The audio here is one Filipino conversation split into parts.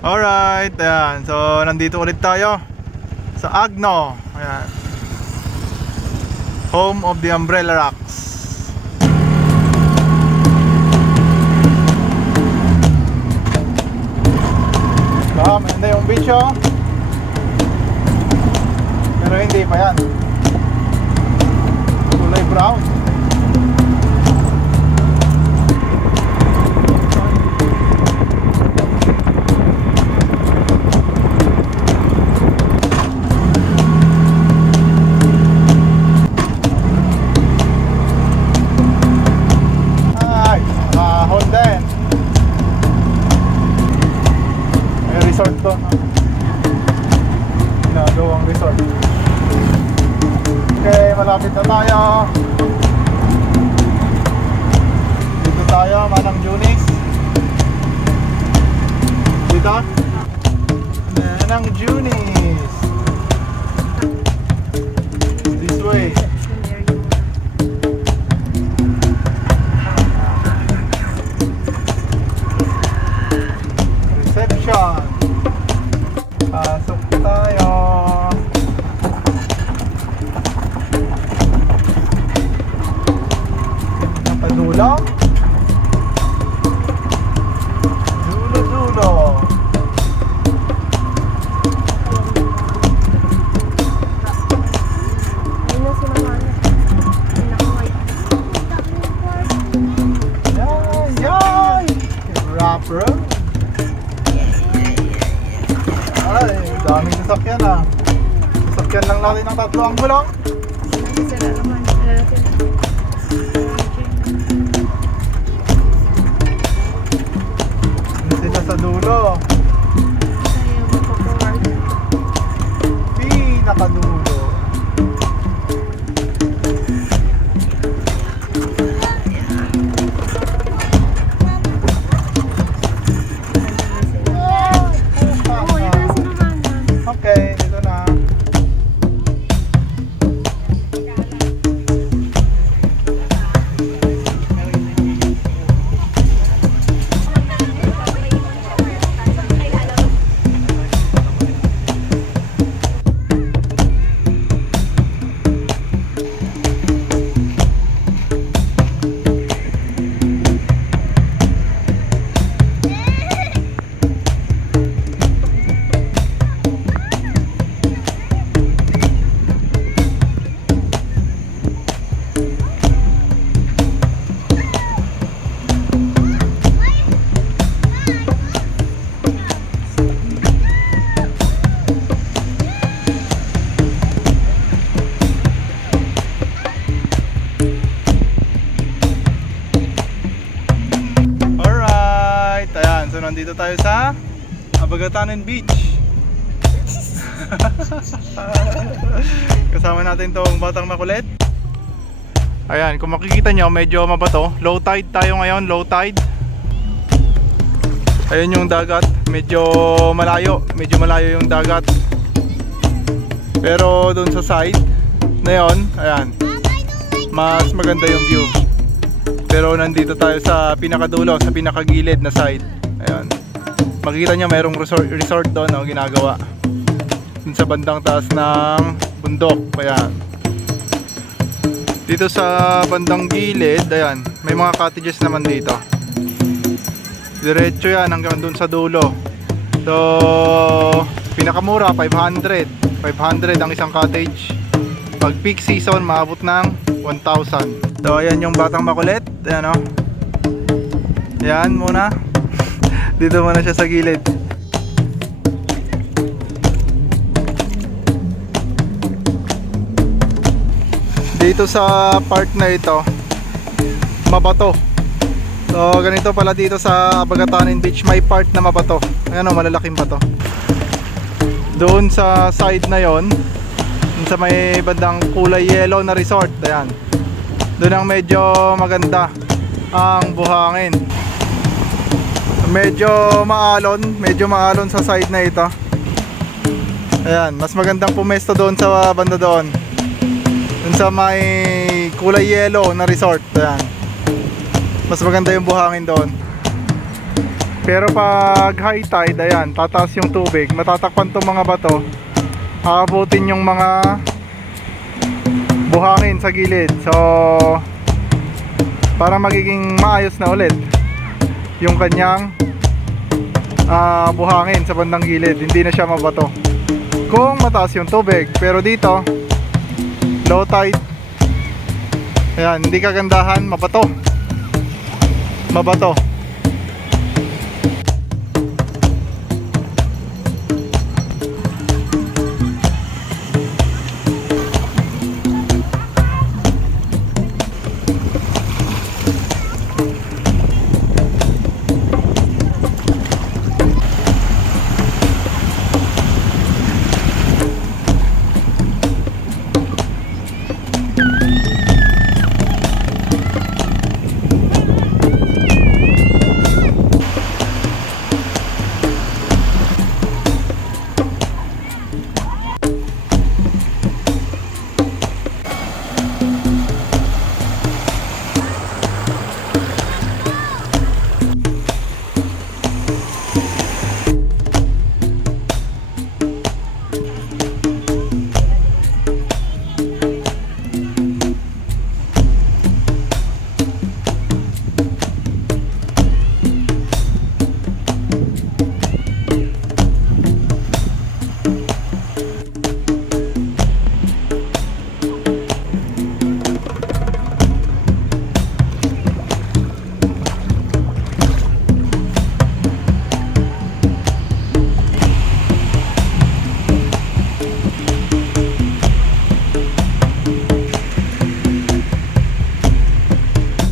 Alright, ayan. So, nandito ulit tayo sa Agno. Ayan. Home of the Umbrella Rocks. Maganda yung beach, oh. Pero hindi pa yan. Kulay brown. Resort to, no? Ginagawang resort. Okay, malapit na tayo. Dito tayo, Manang Junis. Dito? Manang Junis. This way. Reception. Pasok tayo. Napadulo. Dulo. Yay! Rapper. Ay, daming sasakyan ah. Sasakyan lang natin ng 3 ang gulong. Sila sa dulo. Pinakadulo. Okay, dito na. Nandito tayo sa Abagatanon Beach. Kasama natin tong batang makulit. Ayan, kung makikita nyo, medyo mabato. Low tide tayo ngayon, low tide. Ayun yung dagat, medyo malayo yung dagat. Pero dun sa side na yun, ayan, mas maganda yung view. Pero nandito tayo sa pinakadulo, sa pinakagilid na side. Ayan. Makikita nyo mayroong resort doon, no, ginagawa dun sa bandang taas ng bundok. Ayan. Dito sa bandang gilid, ayan, may mga cottages naman dito. Diretso yan hanggang dun sa dulo. So, pinakamura 500 ang isang cottage. Pag peak season, maabot ng 1,000. So, ayan yung batang makulit. Ayan, o. Ayan muna. Dito muna siya sa gilid. Dito sa part na ito, mabato. So ganito pala dito sa Abagatanon Beach, may part na mabato. Ayan o, malalaking bato. Doon sa side na yon, sa may bandang kulay yellow na resort, ayan, doon ang medyo maganda ang buhangin. Medyo maalon sa side na ito. Ayan, mas magandang pumesto doon sa banda doon. Doon sa may kulay yellow na resort. Ayan. Mas maganda yung buhangin doon. Pero pag high tide, ayan, tataas yung tubig, matatakpan tong mga bato, aabutin yung mga buhangin sa gilid. So para magiging maayos na ulit yung kanyang buhangin sa bandang gilid, hindi na siya mabato kung mataas yung tubig. Pero dito low tide, ayan, hindi kagandahan, mabato.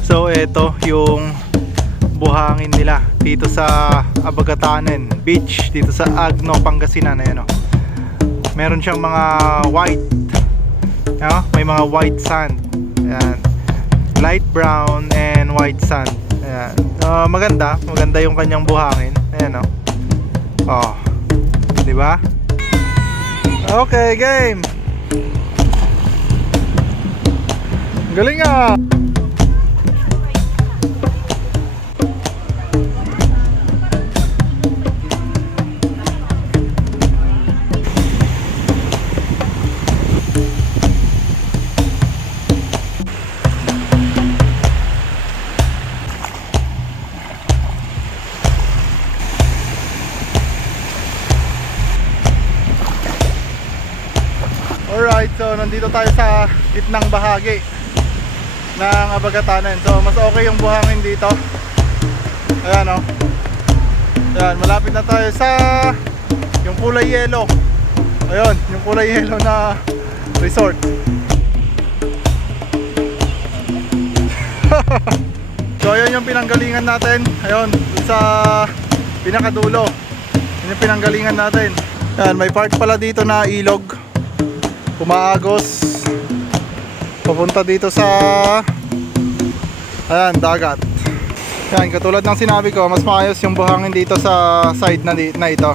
So ito yung buhangin nila dito sa Abagatanen Beach, dito sa Agno, Pangasinan. Ayan, oh. Meron siyang mga white, may mga white sand. Ayan. Light brown and white sand. Ayan. Maganda yung kanyang buhangin. Ayan, oh. Oh. 'Di ba? Okay, game. Galing ah. Alright, so nandito tayo sa gitnang bahagi ng Abagatanen. So mas okay yung buhangin dito. Ayan, oh. Ayan, malapit na tayo sa yung kulay yellow. Ayun, yung kulay yellow na resort. So ayun yung pinanggalingan natin. Ayun, sa pinakadulo. Yun yung pinanggalingan natin. Ayan, may part pala dito na ilog, umaagos papunta dito sa dagat. Yan, katulad ng sinabi ko, mas maayos yung buhangin dito sa side na ito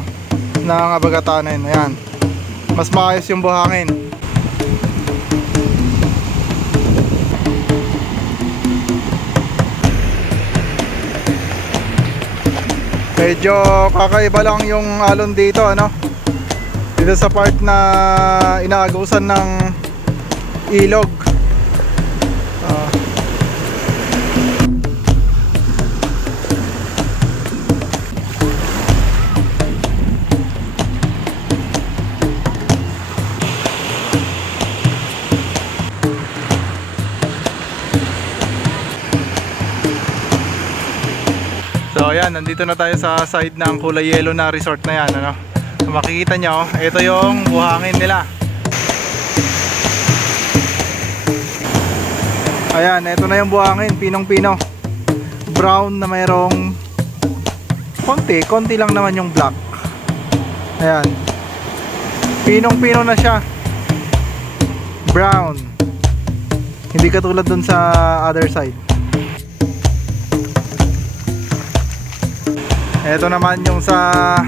ng Abagatanen. Ayan, mas maayos yung buhangin. Medyo kakaiba lang yung alon dito, dito sa part na inaagusan ng ilog. So ayan, nandito na tayo sa side ng kulay yellow na resort na yan, So, makikita nyo, ito yung buhangin nila. Ayan, ito na yung buhangin, pinong-pino. Brown na mayroong konti lang naman yung black. Ayan, pinong-pino na siya, brown, hindi katulad dun sa other side. Ito naman yung sa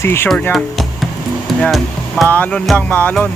seashore nya. Ayan, maalon lang, maalon.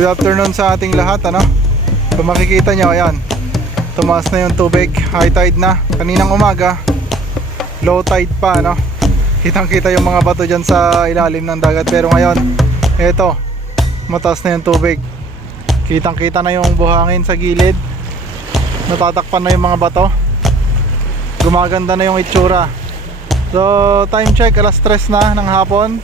Good afternoon sa ating lahat, ano? Kung makikita nyo, ayan, tumaas na yung tubig, high tide na. Kaninang umaga, low tide pa, ano? Kitang kita yung mga bato dyan sa ilalim ng dagat. Pero ngayon, eto, mataas na yung tubig. Kitang kita na yung buhangin sa gilid. Natatakpan na yung mga bato. Gumaganda na yung itsura. So time check, alas 3 na ng hapon.